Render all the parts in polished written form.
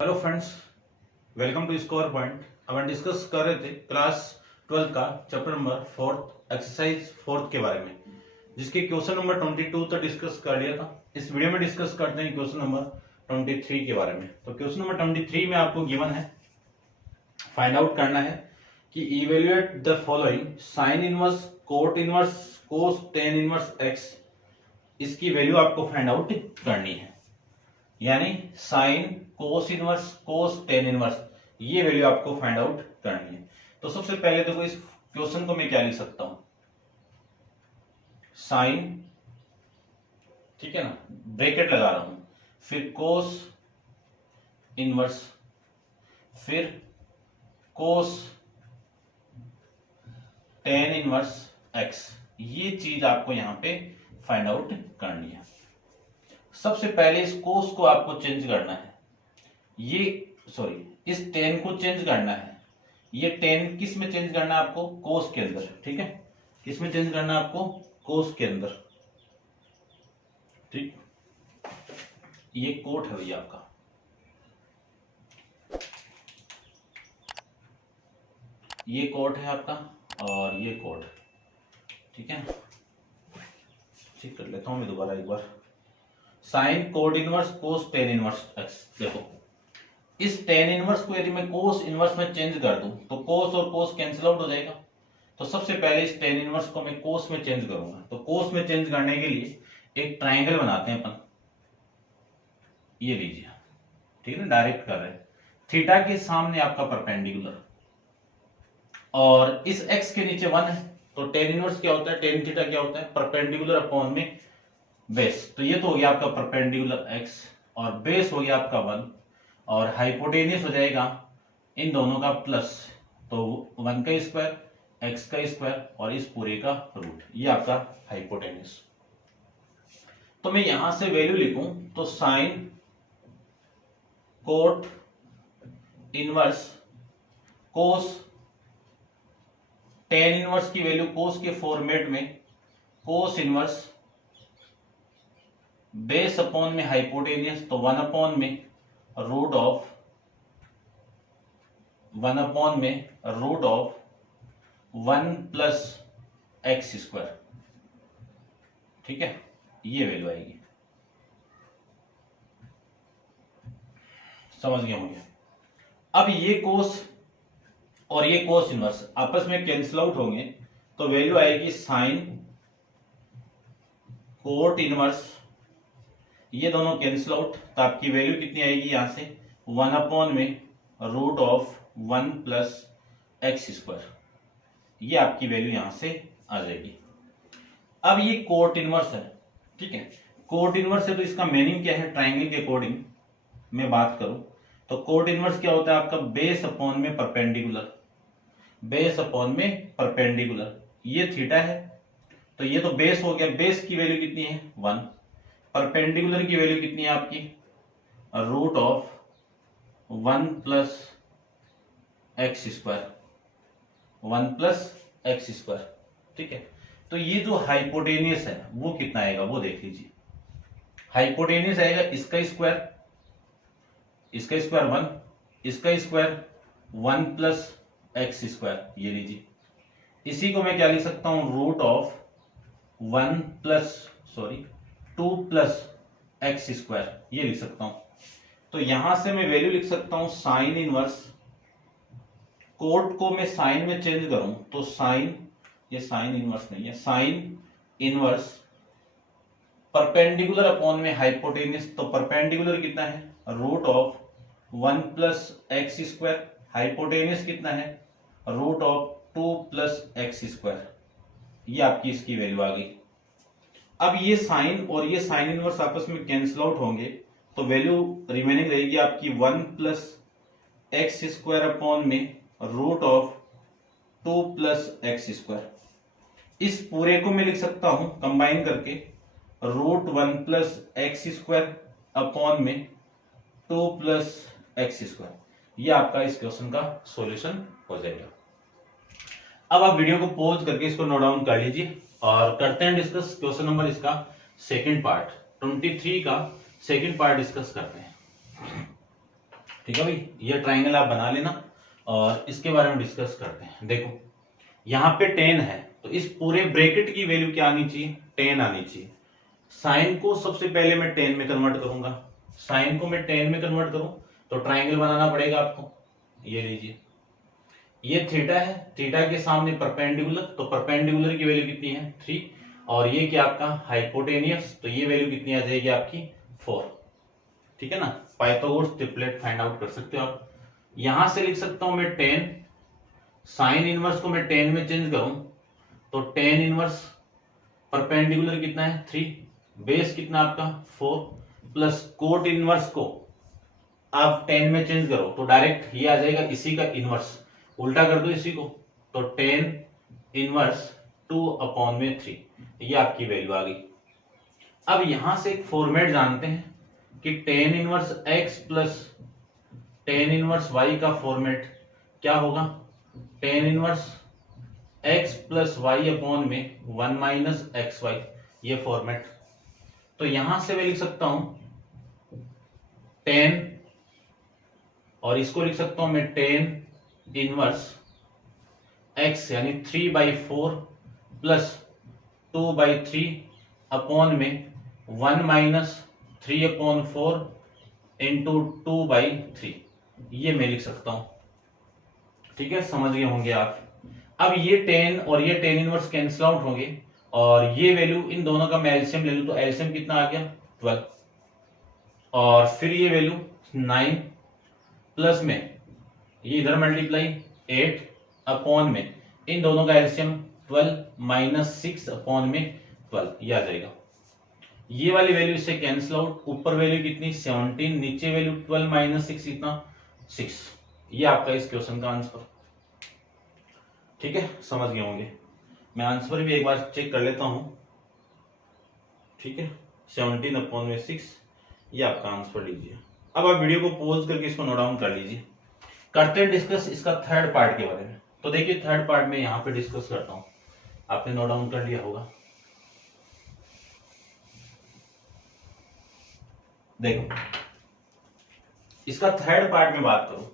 Hello friends, welcome to score point. अब हम discuss कर रहे थे क्लास 12 का चैप्टर नंबर 4 एक्सरसाइज 4 के बारे में, जिसके क्वेश्चन नंबर 22 तक डिस्कस कर लिया था। इस वीडियो में डिस्कस करते हैं क्वेश्चन नंबर 23 के बारे में। तो क्वेश्चन नंबर 23 में आपको गिवन है, फाइंड आउट करना है कि evaluate the following sine inverse, cot inverse, cos tan inverse x. इसकी वैल्यू आपको फाइंड आउट करनी है, यानी sine, cos inverse, cos tan inverse, ये वैल्यू आपको फाइंड आउट करनी है। तो सबसे पहले देखो, इस क्वेश्चन को मैं क्या लिख सकता हूं, साइन, ठीक है ना, ब्रैकेट लगा रहा हूं, फिर कोस इनवर्स, फिर कोस टेन इनवर्स एक्स। ये चीज आपको यहां पे फाइंड आउट करनी है। सबसे पहले इस कोस को आपको चेंज करना है, इस टेन को चेंज करना है। ये टेन किस में चेंज करना है आपको, कोस के अंदर, ठीक है। किस में चेंज करना है आपको, कोस के अंदर, ठीक। ये कोट है भैया आपका, ये कोट है आपका और ये कोट, ठीक है। ठीक कर लेता हूं मैं दोबारा एक बार। Sine, cot inverse, cos tan inverse X. देखो, इस टेन इनवर्स को यदि मैं कोस इनवर्स में चेंज कर दूं तो कोस और कोस कैंसिल आउट हो जाएगा। तो सबसे पहले इस टेन इनवर्स को मैं कोस में चेंज करूंगा। तो कोस में चेंज करने के लिए एक ट्राइंगल बनाते हैं अपन, ये लीजिए, ठीक है ना, डायरेक्ट कर रहे हैं। थीटा के सामने आपका परपेंडिकुलर, और इस एक्स के नीचे 1 है। तो टेन इनवर्स क्या होता है, टेन थीटा क्या होता है, परपेंडिकुलर अपॉन में बेस। तो ये तो हो गया आपका परपेंडिकुलर एक्स, और बेस हो गया आपका 1, और हाइपोटेनियस हो जाएगा इन दोनों का प्लस। तो 1 का स्क्वायर, एक्स का स्क्वायर और इस पूरे का रूट, ये आपका हाइपोटेनियस। तो मैं यहां से वैल्यू लिखूं तो sine, cot inverse, cos tan inverse की वैल्यू कोस के फॉर्मेट में कोस इनवर्स बेस अपॉन में हाइपोटेनियस, तो 1 अपॉन में root of 1 plus x square, ठीक है। ये वैल्यू आएगी, समझ गए होंगे। अब ये कोस और ये कोस इनवर्स आपस में कैंसिल आउट होंगे, तो वैल्यू आएगी साइन, कोट इनवर्स, ये दोनों कैंसिल आउट, तो आपकी वैल्यू कितनी आएगी यहां से, 1 अपॉन में root of 1 plus x square. ये आपकी वैल्यू यहां से आ जाएगी। अब ये कोट इनवर्स है, ठीक है। कोट इनवर्स है तो इसका मीनिंग क्या है, ट्राइंगल के अकॉर्डिंग मैं बात करूं तो कोट इनवर्स क्या होता है आपका, बेस अपॉन में परपेंडिकुलर, बेस अपॉन में परपेंडिकुलर। ये थीटा है तो ये तो बेस हो गया, बेस की वैल्यू कितनी है 1, परपेंडिकुलर की वैल्यू कितनी है आपकी, root of 1 plus x square, 1 plus x square, ठीक है। तो ये जो हाइपोटेनियस है वो कितना आएगा वो देख लीजिए। हाइपोटेनियस आएगा इसका स्क्वायर, इसका स्क्वायर 1, इसका स्क्वायर 1 प्लस एक्स स्क्वायर, ये लीजिए। इसी को मैं क्या लिख सकता हूं, root of 2 plus x square, ये लिख सकता हूं। तो यहां से मैं वैल्यू लिख सकता हूं साइन इनवर्स, कोट को मैं साइन में चेंज करूं तो साइन, ये साइन इनवर्स नहीं है, साइन इनवर्स परपेंडिकुलर अपॉन में हाइपोटेनियस, तो परपेंडिकुलर कितना है, root of 1 plus x square, hypotenuse कितना है, root of 2 plus x square. ये आपकी इसकी वैल्यू आ गई। अब ये साइन और ये साइन इनवर्स आपस में कैंसिल आउट होंगे, तो वैल्यू रिमेनिंग रहेगी आपकी 1 प्लस एक्स स्क्वायर अपॉन में root of 2 plus x square. इस पूरे को मैं लिख सकता हूं कंबाइन करके, root 1 plus x square upon में 2 प्लस एक्स स्क्वायर। ये आपका इस क्वेश्चन का सॉल्यूशन हो जाएगा। अब आप वीडियो को पॉज करके इसको नोट डाउन कर लीजिए और करते हैं डिस्कस क्वेश्चन नंबर इसका सेकंड पार्ट, 23 का सेकंड पार्ट डिस्कस करते हैं। ठीक है भाई, ये ट्राइंगल आप बना लेना और इसके बारे में डिस्कस करते हैं। देखो यहाँ पे 10 है तो इस पूरे ब्रैकेट की वैल्यू क्या आनी चाहिए, 10 आनी चाहिए। साइन को सबसे पहले मैं 10 में कन्वर्ट करूंगा, साइन को मैं 10 में कन्वर्ट करूं तो ट्राइंगल बनाना पड़ेगा आपको। ये लीजिए, ये थीटा है, थीटा के सामने परपेंडिकुलर, तो परपेंडिकुलर की वैल्यू कितनी है 3, और ये क्या आपका हाइपोटेनियस, तो ये वैल्यू कितनी आ जाएगी आपकी 4। ठीक है ना, पाइथागोरस ट्रिपलेट फाइंड आउट कर सकते हो आप। यहां से लिख सकता हूं मैं 10, साइन इनवर्स को मैं 10 में चेंज करूं तो 10 इनवर्स परपेंडिकुलर कितना है 3, बेस कितना आपका 4, प्लस कोट इनवर्स को आप 10 में चेंज करो तो डायरेक्ट ये आ जाएगा इसी का इनवर्स, उल्टा कर दो इसी को तो 10 इनवर्स 2/3, ये आपकी वैल्यू आ गई। अब यहां से एक फॉर्मेट जानते हैं कि 10 inverse x plus 10 inverse y का फॉर्मेट क्या होगा, 10 inverse x plus y upon में 1 माइनस एक्स वाई, ये फॉर्मेट। तो यहां से मैं लिख सकता हूं 10 और इसको लिख सकता हूं मैं 10 इनवर्स x यानी 3/4 प्लस 2/3 अपॉन में 1 माइनस 3/4 इंटू 2/3, ये मैं लिख सकता हूं। ठीक है, समझ गए होंगे आप। अब ये 10 और ये 10 इनवर्स कैंसिल आउट होंगे और ये वैल्यू इन दोनों का मैं एलसीएम ले लूं तो एलसीएम कितना आ गया 12, और फिर ये वैल्यू 9 प्लस में ये इधर मल्टीप्लाई 8 अपॉन में इन दोनों का एलसीएम 12 माइनस 6 अपॉन में 12, ये आ जाएगा। ये वाली वैल्यू इससे कैंसिल आउट, ऊपर वैल्यू कितनी 17, नीचे वैल्यू 12 माइनस 6 कितना 6, ये आपका इस क्वेश्चन का आंसर। ठीक है, समझ गए होंगे। मैं आंसर भी एक बार चेक कर लेता हूं। ठीक है, 17/6, ये आपका आंसर लीजिए। अब आप वीडियो को पॉज करके इसको नोट डाउन कर लीजिए। करते हैं डिस्कस इसका थर्ड पार्ट के बारे में। तो देखिए थर्ड पार्ट में यहां पे डिस्कस करता हूं, आपने नोट डाउन कर लिया होगा। देखो इसका थर्ड पार्ट में बात करूं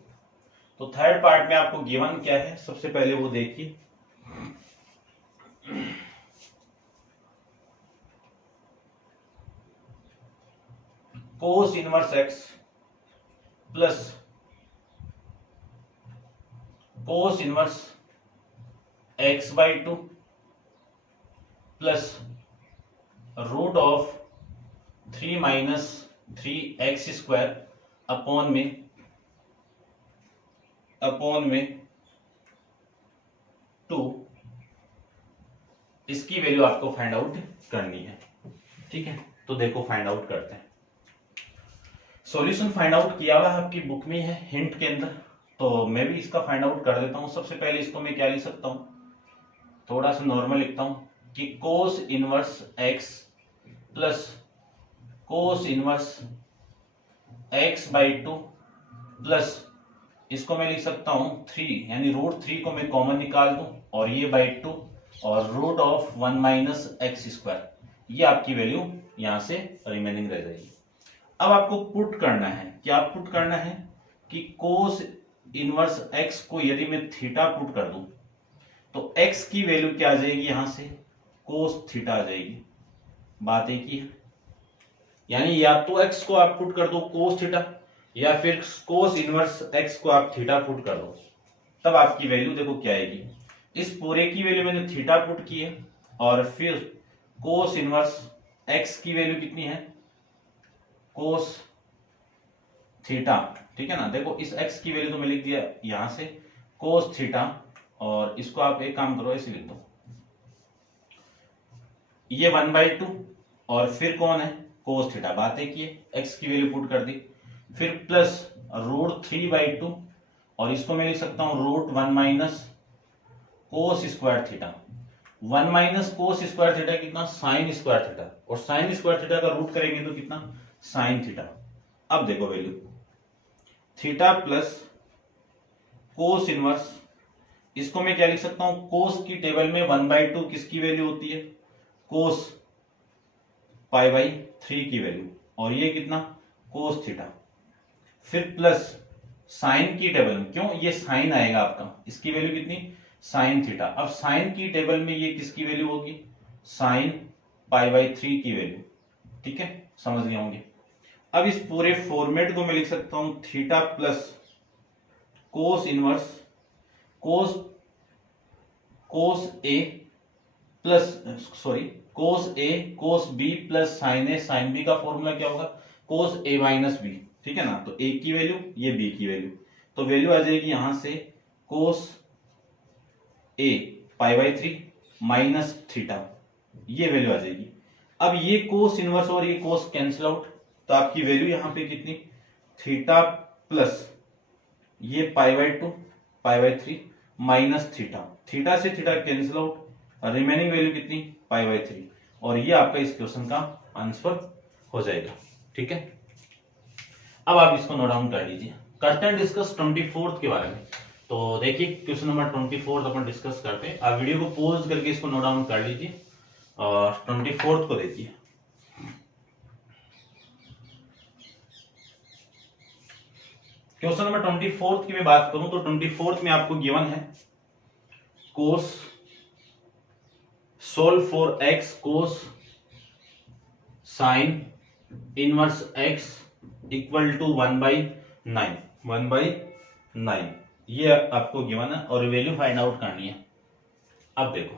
तो थर्ड पार्ट में आपको गिवन क्या है, सबसे पहले वो देखिए। Cos inverse x plus cos inverse x/2 plus root of 3 minus 3x² upon में 2, इसकी वैल्यू आपको फाइंड आउट करनी है। ठीक है, तो देखो फाइंड आउट करते हैं। सॉल्यूशन फाइंड आउट किया हुआ है आपकी बुक में है हिंट के अंदर, तो मैं भी इसका फाइंड आउट कर देता हूं। सबसे पहले इसको मैं क्या लिख सकता हूं, थोड़ा सा नॉर्मल लिखता हूं कि cos inverse x plus cos inverse x/2 plus इसको मैं लिख सकता हूं 3, यानी रूट 3 को मैं कॉमन निकाल दूं और ये /2 और रूट ऑफ 1 माइनस x², ये आपकी वैल्यू यहां से रिमेनिंग रह जाएगी। अब आपको पुट करना है, क्या पुट करना है कि कोस इनवर्स x को यदि मैं थीटा पुट कर दूं तो x की वैल्यू क्या आ जाएगी, यहां से कोस थीटा आ जाएगी। बात एक ही है, यानी या तो x को आप पुट कर दो कोस थीटा या फिर कोस इनवर्स x को आप थीटा पुट कर दो, तब आपकी वैल्यू देखो क्या आएगी। इस पूरे की वैल्यू मैंने थीटा पुट की है और फिर कोस इनवर्स x की वैल्यू कितनी है कोस थीटा। ठीक है ना, देखो इस x की वैल्यू तो मैं लिख दिया यहां से कोस थीटा, और इसको आप एक काम करो ऐसे लिख दो, ये 1/2 और फिर कौन है कोस थीटा, बात है कि x की वैल्यू पुट कर दी, फिर प्लस रूट 3/2 और इसको मैं लिख सकता हूं root 1 minus cos square theta. 1 minus cos square theta कितना साइन स्क्वायर थीटा, और साइन स्क्वायर थीटा का रूट करेंगे तो कितना साइन थीटा। अब देखो value theta plus cos inverse, इसको मैं क्या लिख सकता हूं कोस की टेबल में 1/2 किसकी वैल्यू होती है कोस π/3 की वैल्यू, और ये कितना कोस थीटा, फिर प्लस साइन की टेबल में, क्यों, ये साइन आएगा आपका, इसकी वैल्यू कितनी, साइन थीटा। अब साइन की टेबल में ये किसकी वैल्यू होगी, साइन π/3 की वैल्यू, ठीक है, समझ गए होंगे। अब इस पूरे फॉर्मेट को मैं लिख सकता हूं theta plus cos inverse cos A plus cos A cos B plus sine A sine B का फॉर्मूला क्या होगा, कोस ए माइनस बी, ठीक है ना। तो ए की वैल्यू, ये बी की वैल्यू, तो वैल्यू आ जाएगी यहां से कोस ए π/3 माइनस थीटा, ये वैल्यू आ जाएगी। अब ये कोस इनवर्स और ये कोस कैंसिल आउट, तो आपकी वैल्यू यहां पे कितनी, थीटा प्लस ये π/2 π/3 माइनस थीटा, थीटा से theta cancel out, remaining value कितनी, π/3, और ये आपका इस क्वेश्चन का आंसर हो जाएगा, ठीक है। अब आप इसको नोट डाउन कर लीजिए। करते हैं डिस्कस 24th के बारे में। तो देखिए क्वेश्चन नंबर 24 अपन डिस्कस करते हैं। आप वीडियो को पॉज करके इसको नोट डाउन कर लीजिए और 24th को देखिए। क्वेश्चन नंबर 24th की मैं बात करूं तो 24th में आपको गिवन है cos solve for X cos sine inverse X equal to 1/9 ये आपको गिवन है और वैल्यू फाइंड आउट करनी है। अब देखो,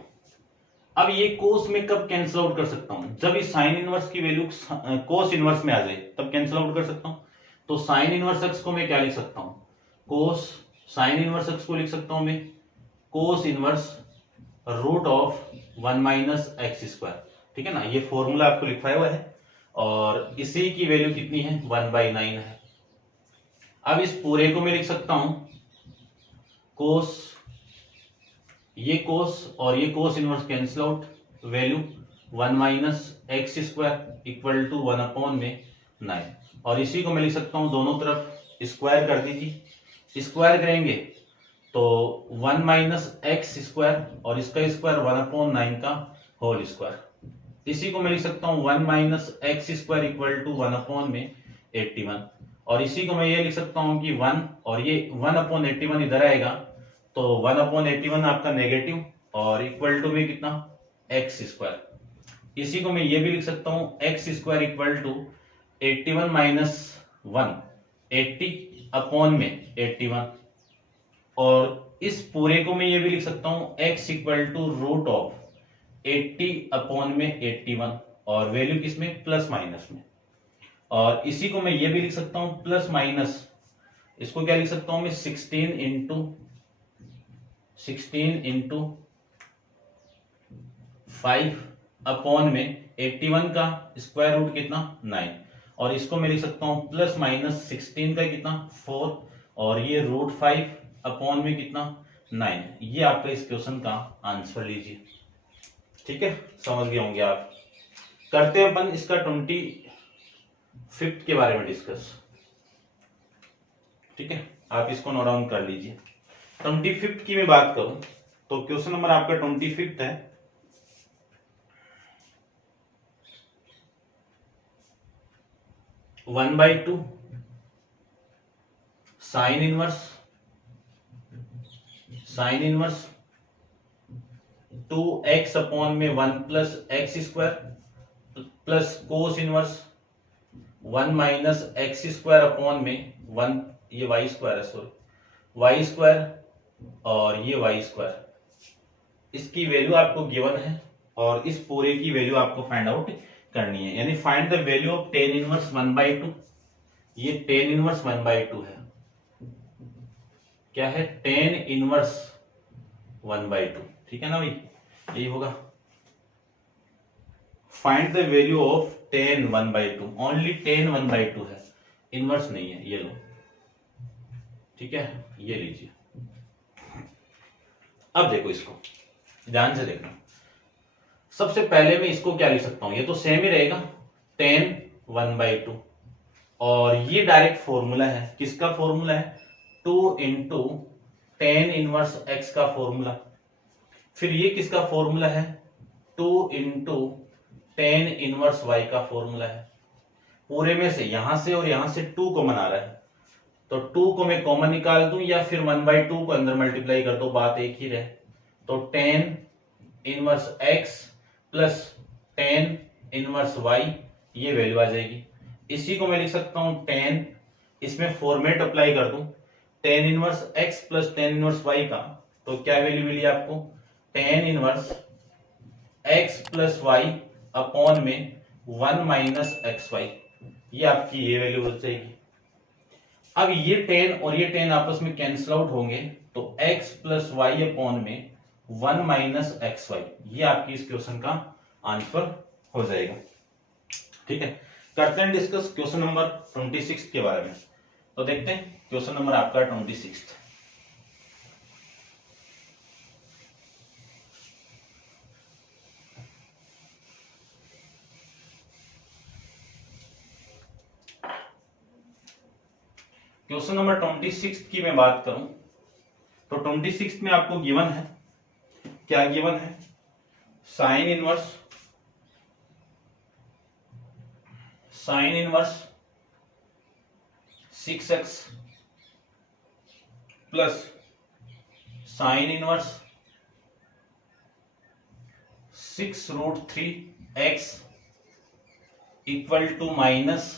अब ये कोस में कब कैंसिल आउट कर सकता हूं, जब इस साइन इनवर्स की वैल्यू कोस इनवर्स में आ जाए तब कैंसिल आउट कर सकता हूं। तो साइन इनवर्स एक्स को मैं क्या लिख सकता हूं, कोस साइन इनवर्स एक्स को लिख सकता हूं मैं cos inverse root of 1 - x², ठीक है ना। ये फॉर्मूला आपको लिखवाया हुआ है और इसी की वैल्यू कितनी है, 1/9 है। अब इस पूरे को मैं लिख सकता हूं कोस, ये कोस और ये cos inverse cancel out, value 1 - x² equal to 1/9, और इसी को मैं लिख सकता हूं दोनों तरफ स्क्वायर कर दीजिए। स्क्वायर करेंगे तो 1 - x² और इसका स्क्वायर 1/9 का होल स्क्वायर, इसी को मैं लिख सकता हूं 1 - x² इक्वल टू 1/81, और इसी को मैं ये लिख सकता हूं कि 1 और ये 1/81 इधर आएगा तो 1/81 आपका नेगेटिव और इक्वल टू में कितना, x²। इसी को मैं ये भी लिख सकता हूं x² इक्वल टू 81 - 1 80/81, और इस पूरे को मैं ये भी लिख सकता हूं x equal to root of 80/81, और वैल्यू किसमें, प्लस माइनस में। और इसी को मैं ये भी लिख सकता हूं प्लस माइनस, इसको क्या लिख सकता हूं मैं 16 इंटू 5/81 का स्क्वायर रूट कितना, 9, और इसको मैं लिख सकता हूं प्लस माइनस 16 का कितना, 4, और ये रूट 5 में कितना, 9। ये आपका इस क्वेश्चन का आंसर लीजिए, ठीक है, समझ गए होंगे आप। करते हैं अपन इसका 25th के बारे में डिस्कस, ठीक है, आप इसको नोट डाउन कर लीजिए। 25th की मैं बात करूं तो क्वेश्चन नंबर आपका 25th है 1/2 sine inverse 2x/1 + x² plus cos inverse 1 - x² 1, ये y² है, सॉरी y² और ये y², इसकी वैल्यू आपको गिवन है और इस पूरे की वैल्यू आपको फाइंड आउट करनी है, यानी find the value of tan inverse 1/2। ये tan इनवर्स 1/2 है, क्या है, tan इनवर्स 1/2, ठीक है ना भाई, यही होगा। Find the value of tan 1/2, only tan 1/2 है, इनवर्स नहीं है, ये लो, ठीक है, ये लीजिए। अब देखो इसको ध्यान से देखना, सबसे पहले मैं इसको क्या लिख सकता हूं, ये तो सेम ही रहेगा tan 1/2, और ये डायरेक्ट फॉर्मूला है, किसका फॉर्मूला है, 2 इंटू tan इनवर्स x का फॉर्मूला, फिर ये किसका फॉर्मूला है, 2 इंटू tan इनवर्स y का फॉर्मूला है। पूरे में से यहां से और यहां से 2 कॉमन आ रहा है, तो 2 को मैं कॉमन निकाल दूं या फिर 1/2 को अंदर मल्टीप्लाई कर दो, बात एक ही रहे। तो tan inverse x plus tan inverse y, ये वैल्यू आ जाएगी। इसी को मैं लिख सकता हूं tan, इसमें फॉर्मेट अप्लाई कर दूं tan inverse x plus tan inverse y का, तो क्या वैल्यू मिली आपको, tan inverse x plus y upon में 1 माइनस एक्स वाई, ये आपकी ये वैल्यू हो जाएगी। अब ये tan और ये tan आपस में कैंसिल आउट होंगे, तो x प्लस वाई अपॉन में 1 माइनस एक्स वाई, ये आपकी इस क्वेश्चन का आंसर हो जाएगा। ठीक है, करते हैं डिस्कस क्वेश्चन नंबर 26 के बारे में। तो देखते हैं क्वेश्चन नंबर आपका 26। क्वेश्चन नंबर 26 की मैं बात करूं तो 26 में आपको गिवन है, क्या गिवन है, sine inverse 6x plus sine inverse 6√3x equal to minus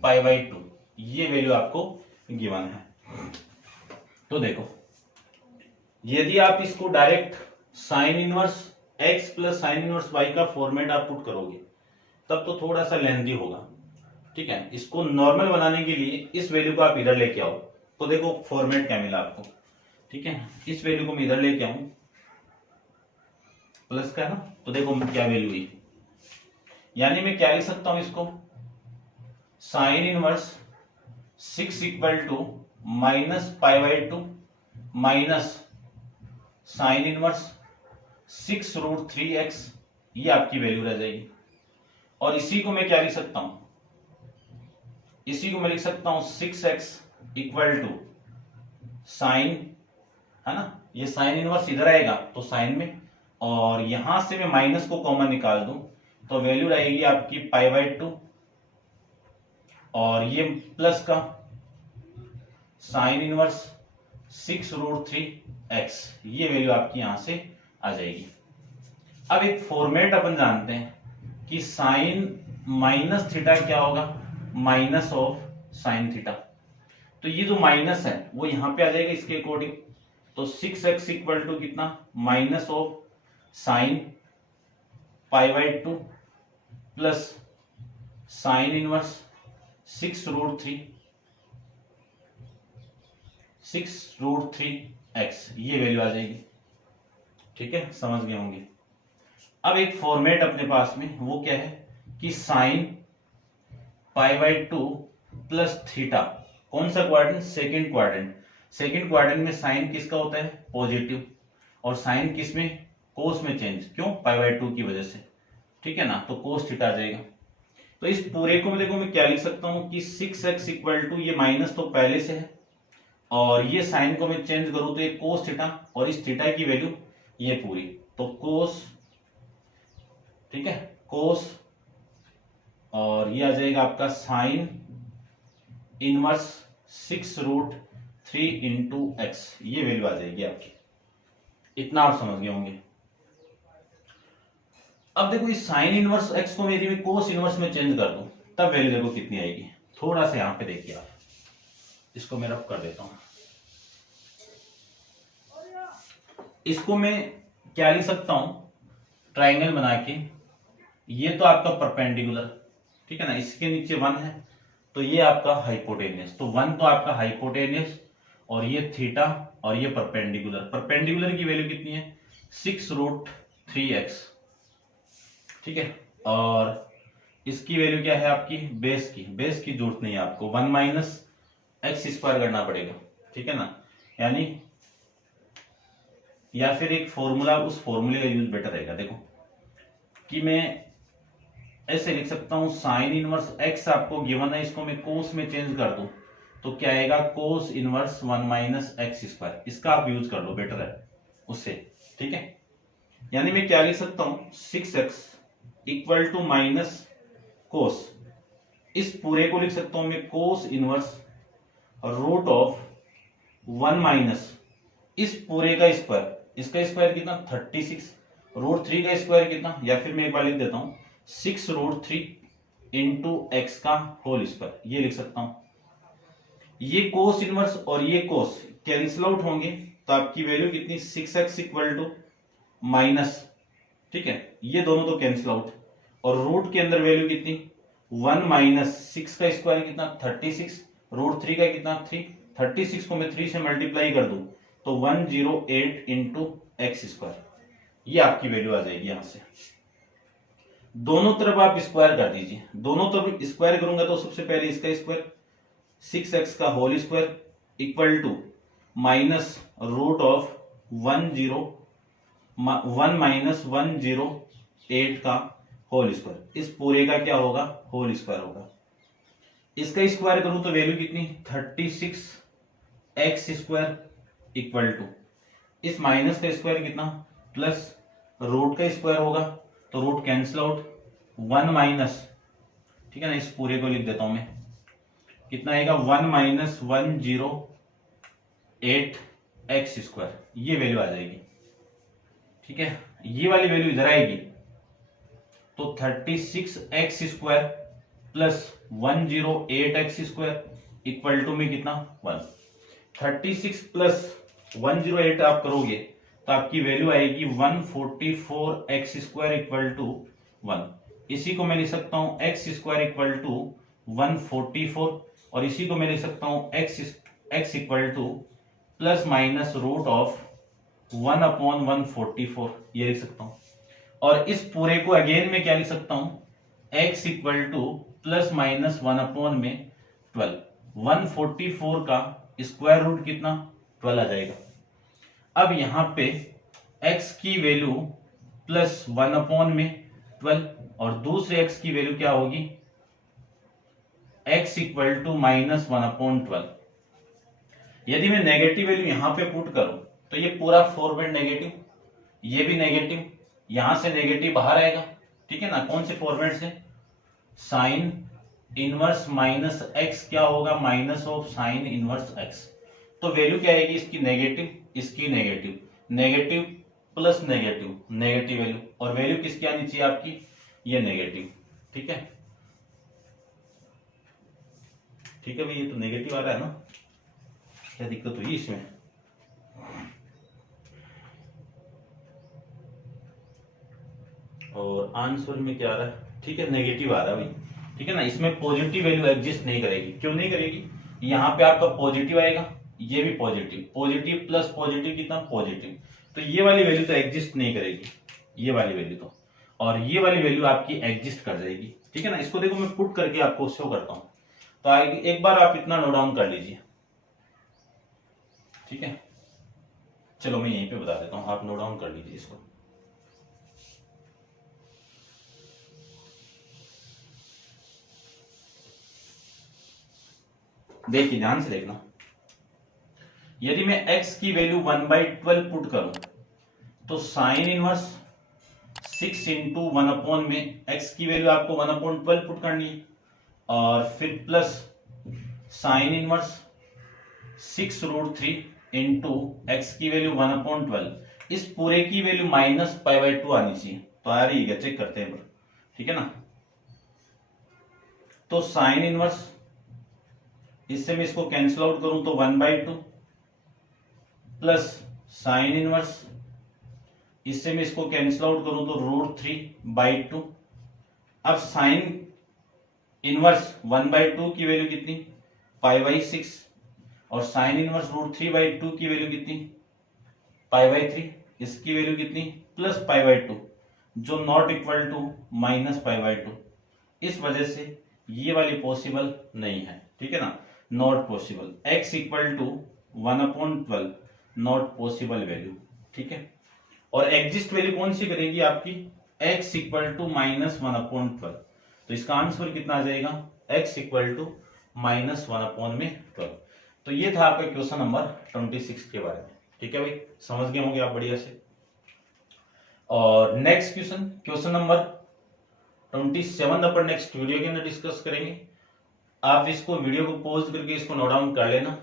π/2, ये वैल्यू आपको गिवन है। तो देखो, यदि आप इसको direct sine inverse x plus sine inverse y का फॉर्मेट आप पुट करोगे तब तो थोड़ा सा लेंथी होगा। ठीक है, इसको नॉर्मल बनाने के लिए इस वैल्यू को आप इधर लेके आओ, तो देखो फॉर्मेट क्या मिला आपको। ठीक है, इस वैल्यू को मैं इधर लेके आऊं, प्लस का है ना, तो देखो क्या वैल्यू हुई, यानी मैं क्या लिख सकता हूं इसको, sine inverse 6 equal to minus π/2 minus sine inverse 6√3x, ये आपकी वैल्यू रह जाएगी। और इसी को मैं क्या लिख सकता हूं, इसी को मैं लिख सकता हूं 6x इक्वल टू साइन, है ना, ये साइन इनवर्स इधर आएगा तो साइन में, और यहां से मैं माइनस को कॉमन निकाल दूं तो वैल्यू रहेगी आपकी π/2, और ये प्लस का साइन इनवर्स 6√3x, ये वैल्यू आपकी यहां से आ जाएगी। अब एक फॉर्मेट अपन जानते हैं कि साइन माइनस थीटा क्या होगा, माइनस ऑफ साइन थीटा, तो ये जो माइनस है वो यहां पे आ जाएगा इसके अकॉर्डिंग। तो 6x इक्वल टू कितना, minus of sine π/2 plus sine inverse 6√3x, ये वैल्यू आ जाएगी। ठीक है, समझ गए होंगे। अब एक फॉर्मेट अपने पास में वो क्या है कि साइन π/2 प्लस थीटा, कौन सा quadrant, second quadrant. Second quadrant में साइन किसका होता है, पॉजिटिव, और साइन किस में, कोस में चेंज, क्यों, π/2 की वजह से। ठीक है ना, तो कोस थीटा आ जाएगा। तो इस पूरे को देखो मैं क्या लिख सकता हूं कि 6x इक्वल टू, ये माइनस तो पहले से है, और ये साइन को मैं चेंज करूं तो ये कोस थीटा, और इस थीटा की वैल्यू ये पूरी, तो कोस, ठीक है, कोस, और ये आ जाएगा आपका साइन इनवर्स 6√3 इंटू एक्स, ये वैल्यू आ जाएगी आपकी। इतना आप समझ गए होंगे। अब देखो इस साइन इनवर्स एक्स को यदि मैं कोस इनवर्स में चेंज कर दूं तब वैल्यू देखो कितनी आएगी। थोड़ा सा यहां पे देखिए आप, इसको मैं रफ कर देता हूं। इसको मैं क्या लिख सकता हूं, ट्राइंगल बना के, ये तो आपका परपेंडिकुलर, ठीक है ना, इसके नीचे 1 है तो ये आपका हाइपोटेनियस, तो 1 तो आपका हाइपोटेनियस, और ये थीटा, और ये परपेंडिकुलर। परपेंडिकुलर की वैल्यू कितनी है, 6√3x, ठीक है, और इसकी वैल्यू क्या है आपकी, बेस की, बेस की जरूरत नहीं है आपको, 1 माइनस एक्स स्क्वायर करना पड़ेगा। ठीक है ना, यानी या फिर एक फॉर्मूला, उस फॉर्मूले का यूज बेटर रहेगा। देखो कि मैं ऐसे लिख सकता हूं, साइन इनवर्स एक्स आपको गिवन है, इसको मैं कोस में चेंज कर दूं तो क्या आएगा, cos inverse 1 minus x square, इसका आप यूज कर लो, बेटर है उससे। ठीक है, यानी मैं क्या लिख सकता हूं, 6x equal to minus cos, इस पूरे को लिख सकता हूं मैं cos inverse root of 1 minus इस पूरे का स्क्वायर, इसका स्क्वायर कितना 36, रूट 3 का स्क्वायर कितना, या फिर मैं एक बार लिख देता हूं 6 रूट 3 इंटू एक्स का होल स्क्वायर, ये लिख सकता हूं। ये कोस इनवर्स और ये कोस कैंसिल आउट होंगे तो आपकी वैल्यू कितनी 6x इक्वल टू माइनस, ठीक है, ये दोनों तो कैंसिल आउट, और रूट के अंदर वैल्यू कितनी 1 माइनस 6 का स्क्वायर कितना 36, रूट 3 का कितना 3, 36 को मैं 3 से मल्टीप्लाई कर दूं तो 108 इंटू एक्स स्क्वायर, ये आपकी वैल्यू आ जाएगी। यहां से दोनों तरफ आप स्क्वायर कर दीजिए, दोनों तरफ स्क्वायर करूंगा तो सबसे पहले इसका स्क्वायर 6x का whole square equal to minus root of 1 minus 108 का होल स्क्वायर, इस पूरे का क्या होगा होल स्क्वायर होगा। इसका स्क्वायर करूं तो वैल्यू कितनी 36x स्क्वायर इक्वल टू इस माइनस का स्क्वायर कितना प्लस रूट का स्क्वायर होगा तो रूट कैंसिल आउट 1 माइनस, ठीक है ना, इस पूरे को लिख देता हूं मैं, कितना आएगा 1 माइनस 108 एक्स स्क्वायर, ये वैल्यू आ जाएगी, ठीक है। ये वाली वैल्यू इधर आएगी तो 36x square plus 108 x square equal to में कितना 1, 36 प्लस 108 आप करोगे तो आपकी वैल्यू आएगी 144 एक्स स्क्वायर इक्वल टू 1, इसी को मैं लिख सकता हूं एक्स स्क्वायर इक्वल टू 144, और इसी को मैं लिख सकता हूं x equal to plus minus root of 1 upon 144, ये लिख सकता हूं। और इस पूरे को अगेन में क्या लिख सकता हूं x equal to plus minus 1 upon में 12, 144 का स्क्वायर रूट कितना 12 आ जाएगा। अब यहां पे x की वैल्यू प्लस 1 अपॉन में 12 और दूसरे x की वैल्यू क्या होगी x equal to minus 1 upon 12। यदि मैं नेगेटिव वैल्यू यहां पे पुट करूं तो ये पूरा फॉरवर्ड नेगेटिव, ये भी नेगेटिव, यहां से नेगेटिव बाहर आएगा, ठीक है ना, कौन से फॉर्मेट से साइन इनवर्स माइनस एक्स क्या होगा minus of sign inverse x, तो वैल्यू क्या आएगी इसकी नेगेटिव, इसकी negative, negative plus negative, negative value, और वैल्यू किसकी आनी चाहिए आपकी ये नेगेटिव, ठीक है, ठीक है भाई, ये तो नेगेटिव आ रहा है ना, क्या दिक्कत हुई इसमें। और आंसर में क्या आ रहा है, ठीक है नेगेटिव आ रहा है भाई, ठीक है ना, इसमें पॉजिटिव वैल्यू एग्जिस्ट नहीं करेगी, क्यों नहीं करेगी, यहाँ पे आपका पॉजिटिव आएगा, ये भी पॉजिटिव, पॉजिटिव प्लस पॉजिटिव कितना पॉजिटिव, तो ये वाली वैल्यू तो एग्जिस्ट नहीं करेगी, ये वाली वैल्यू तो, और ये वाली वैल्यू आपकी एग्जिस्ट कर जाएगी, ठीक है ना। इसको देखो मैं पुट करके आपको शो करता हूं, तो एक बार आप इतना नोट डाउन कर लीजिए, ठीक है, चलो मैं यहीं पे बता देता हूं, आप नोट डाउन कर लीजिए इसको। देखिए ध्यान से देखना, यदि मैं x की वैल्यू 1/12 पुट करूं तो साइन इनवर्स 6 इंटू 1 अपॉन में x की वैल्यू आपको 1/12 पुट करनी है, और फिर plus sine inverse 6 root 3 into x की वैल्यू 1/12, इस पूरे की वैल्यू माइनस π/2 आनी चाहिए, तो आ रही है, चेक करते हैं, ठीक है ना। तो साइन इनवर्स, इससे मैं इसको कैंसिल आउट करूं तो 1/2 प्लस साइन इनवर्स, इससे मैं इसको कैंसिल आउट करूं तो √3/2। अब साइन इनवर्स 1/2 की वैल्यू कितनी π/6, और साइन इनवर्स √3/2 की वैल्यू कितनी π/3, इसकी वैल्यू कितनी प्लस π/2, जो नॉट इक्वल टू माइनस π/2, इस वजह से ये वाली पॉसिबल नहीं है, ठीक है ना, not possible, x equal to 1/12 not possible value, ठीक है। और एग्जिस्ट वैल्यू कौन सी करेगी आपकी x इक्वल टू माइनस 1/12, तो इसका आंसर कितना आ जाएगा x इक्वल टू माइनस 1/12। तो ये था आपका क्वेश्चन नंबर 26 के बारे में, ठीक है भाई, समझ गए होंगे आप बढ़िया से। और नेक्स्ट क्वेश्चन, क्वेश्चन नंबर 27 अपन नेक्स्ट वीडियो के अंदर डिस्कस करेंगे। आप इसको वीडियो को पॉज करके इसको नोट डाउन कर लेना।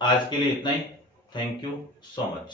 आज के लिए इतना ही। Thank you so much.